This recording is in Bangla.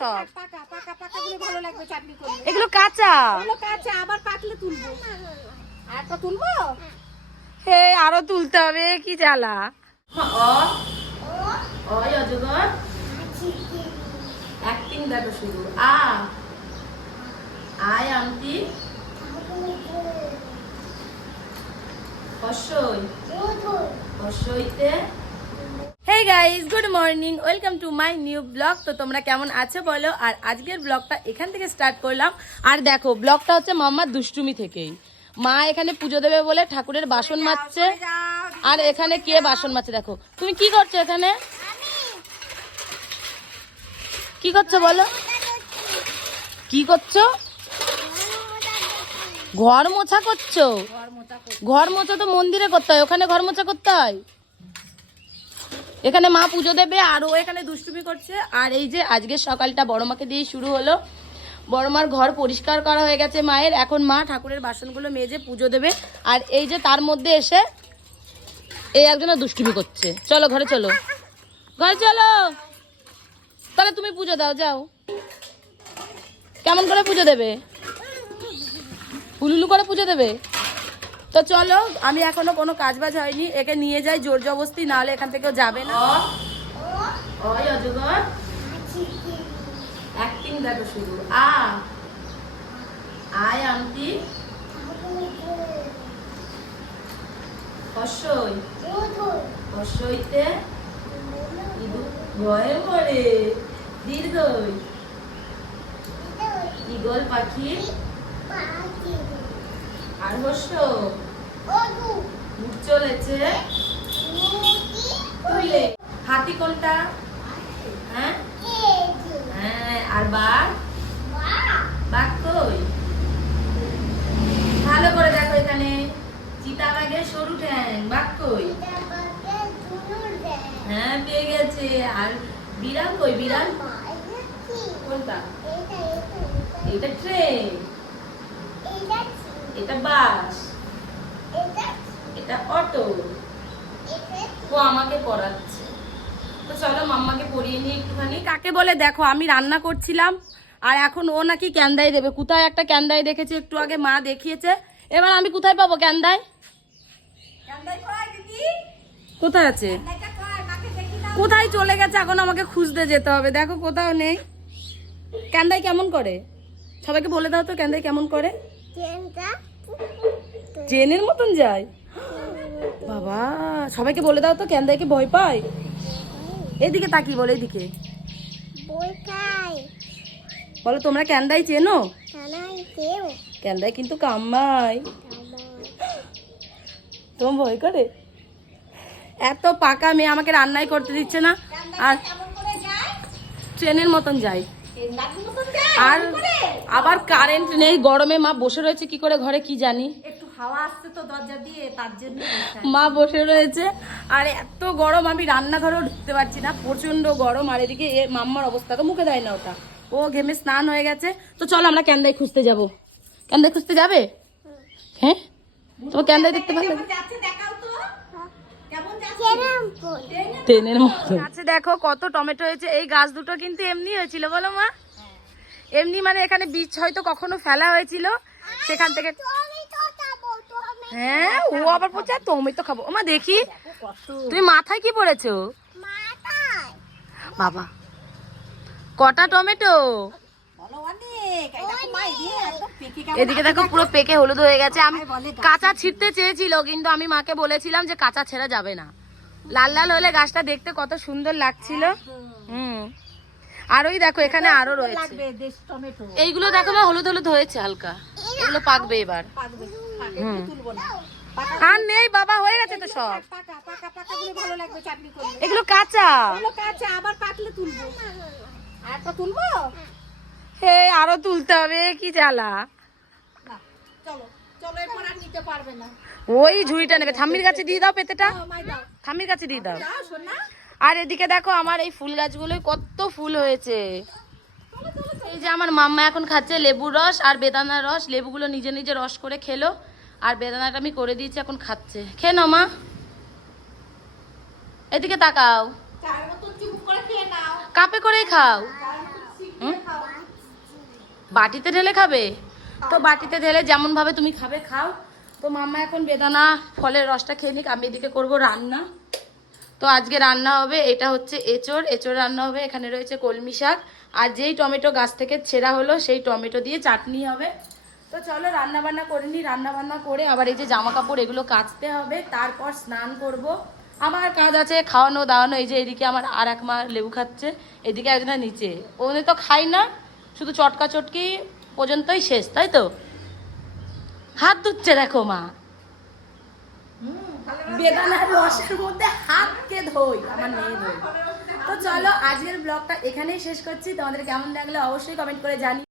সব। পাকা পাকা পাকা গুলো ভালো লাগবে চাটনি করলে। এগুলো কাঁচা। এগুলো কাঁচা, আবার পাকলে তুলবো। আর তো তুলবো। হে আরো তুলতে হবে, কি জ্বালা। অজগর অ্যাক্টিং দেখো শুধু। আয় আন্টি হর্ষইতে। Hey guys, good morning, welcome to my new blog. তো তোমরা কেমন আছো বলো। আর আজকের ব্লগটা এখান থেকে স্টার্ট করলাম। আর দেখো ব্লগটা হচ্ছে মাম্মার দুষ্টুমি থেকেই। মা এখানে পুজো দেবে বলে ঠাকুরের বাসন মাজছে। আর এখানে কে বাসন মাজছে দেখো। তুমি কি করছো এখানে? কি করছো বলো, কি করছো? ঘর মোছা করছো? ঘর মোছা তো মন্দিরে করতে হয়, ওখানে ঘর মোছা করতে হয়? এখানে মা পুজো দেবে আর ও এখানে দুষ্টুমি করছে। আর এই যে আজকের সকালটা বড় মাকে দিয়ে শুরু হলো। বড় মার ঘর পরিষ্কার করা হয়ে গেছে মায়ের। এখন মা ঠাকুরের বাসনগুলো মেজে পুজো দেবে। আর এই যে তার মধ্যে এসে এই একজনের দুষ্টুমি করছে। চলো ঘরে চলো, ঘরে চলো। তাহলে তুমি পুজো দাও, যাও। কেমন করে পুজো দেবে? হুলুলু করে পুজো দেবে? তো চলো, আমি এখনো কোনো কাজ বাজ হয়নি, একে নিয়ে যাই জোর জবস্তি, নাহলে এখান থেকেও যাবে না। অজগর অ্যাক্টিং দেখো শুধু। আয় আন্টি হর্ষইতে ভয়ে মরে দীর্ঘই ঈগল পাখি আর হর্ষ উঠ চলেছে তুলে। হাতি কোনটা? হ্যাঁ হ্যাঁ, আর বাঘ? বাঘ কই? ভালো করে দেখো এখানে। চিতা বাঘের সরু ঠ্যাং, বাঘ কই? হ্যাঁ পেয়ে গেছে। আর বিড়াল কই? বিড়াল কোনটা? এটা ট্রেন, এটা বাস, এটা অটো। ও আমাকে পড়াচ্ছে। তো চলো মাম্মাকে পড়িয়ে নিয়ে একটুখানি। কাকে বলে দেখো, আমি রান্না করছিলাম আর এখন ও নাকি ক্যান্দাই দেবে। কোথায় একটা ক্যান্দাই দেখেছি একটু আগে, মা দেখিয়েছে। এবার আমি কোথায় পাবো ক্যান্দাই? কোথায় আছে? কোথায় চলে গেছে? এখন আমাকে খুঁজতে যেতে হবে। দেখো কোথাও নেই। ক্যান্দাই কেমন করে? সবাইকে বলে দাও তো ক্যান্দাই কেমন করে। ট্রেনের মতন যায় বাবা। সবাইকে বলে দাও তো ক্যান্দাইকে ভয় পায়। এদিকে তাকিয়ে বলো, এদিকে বলো তোমরা ক্যান্দাই চেনো? ক্যান্দাই কিন্তু কামাই। তোমার ভয় করে? এত পাকা মেয়ে, আমাকে রান্নাই করতে দিচ্ছে না। আর ট্রেনের মতন যায়। আর আবার কারেন্ট নেই, গরমে মা বসে রয়েছে কি করে ঘরে কি জানি। একটু হাওয়া আসছে তো দরজা দিয়ে, তার জন্য মা বসে রয়েছে। আর এত গরম, আমি রান্নাঘরেও ঢুকতে পারছি না, প্রচন্ড গরম। আর এদিকে মাম্মার অবস্থা তো মুখে দেয় না ওটা, ও ঘেমে স্নান হয়ে গেছে। তো চলো আমরা ক্যান্দাই খুঁজতে যাব। ক্যান্দাই খুঁজতে যাবে? হ্যাঁ, তোমার ক্যান্দাই দেখতে ভালো লাগে? ট্রেনের মতো। গাছে দেখো কত টমেটো হয়েছে। এই গাছ দুটো কিন্তু এমনি হয়েছিল বলো মা? এমনি মানে এখানে বীজ হয়তো কখনো ফেলা হয়েছিল, সেখান থেকে। হ্যাঁ, ও আবার বলছে টমেটো খাবো। মা দেখি, তুমি মাথায় কি পড়েছো বাবা? কটা টমেটো? এদিকে দেখো পুরো পেকে হলুদ হয়ে গেছে। আমি কাঁচা ছিঁড়তে চেয়েছিল, কিন্তু আমি মাকে বলেছিলাম যে কাঁচা ছেঁড়া যাবে না। লাল লাল হলে গাছটা দেখতে কত সুন্দর লাগছিল। আর ওই দেখো এখানে আরো রয়েছে। এইগুলো দেখো মা, হলুদ হলুদ হয়েছে হালকা, এগুলো পাকবে এবার। আর নেই বাবা, হয়ে গেছে তো সব। এগুলো কাঁচা, আবার পাকলে তুলবো। আর তো তুলবো। হে আরো তুলতে হবে, কি জ্বালা। চলো চলো, এরপর আর নিতে পারবে না। ওই ঝুড়িটা নেবে। ঠাম্মির কাছে দিয়ে দাও পেতেটা, ঠাম্মির কাছে দিয়ে দাও। আর এদিকে দেখো আমার এই ফুল গাছগুলোই কত ফুল হয়েছে। এই যে আমার মাম্মা এখন খাচ্ছে লেবুর রস আর বেদানার রস। লেবুগুলো নিজে নিজে রস করে খেলো, আর বেদানাটা আমি করে দিয়েছি, এখন খাচ্ছে। খেয়ে নাও মা, এদিকে তাকাও, কাপে করেই খাও। বাটিতে ঢেলে খাবে? তো বাটিতে ঢেলে যেমন ভাবে তুমি খাবে খাও। তো মাম্মা এখন বেদানা ফলের রসটা খেয়ে নিক, আমি এদিকে করবো রান্না। তো আজকে রান্না হবে, এটা হচ্ছে এঁচোড় রান্না হবে, এখানে রয়েছে কলমি শাক, আর যেই টমেটো গাছ থেকে ছেঁড়া হলো সেই টমেটো দিয়ে চাটনি হবে। তো চলো রান্না বান্না করে নিই, রান্না বান্না করে আবার এই যে জামা কাপড় এগুলো কাচতে হবে, তারপর স্নান করব। আমার কাজ আছে খাওয়ানো দাওয়ানো। এই যে এদিকে আমার আর এক মা লেবু খাচ্ছে, এদিকে একজনের নিচে, ওদের তো খাই না, শুধু চটকা চটকি পর্যন্তই শেষ, তাই তো? হাত ধুচ্ছে দেখো মা, বেদানার রসের মধ্যে হাতকে ধোই, আমার মেয়ে ধোই। তো চলো আজকের ব্লগটা এখানেই শেষ করছি, তোমাদের কেমন লাগলো অবশ্যই কমেন্ট করে জানি।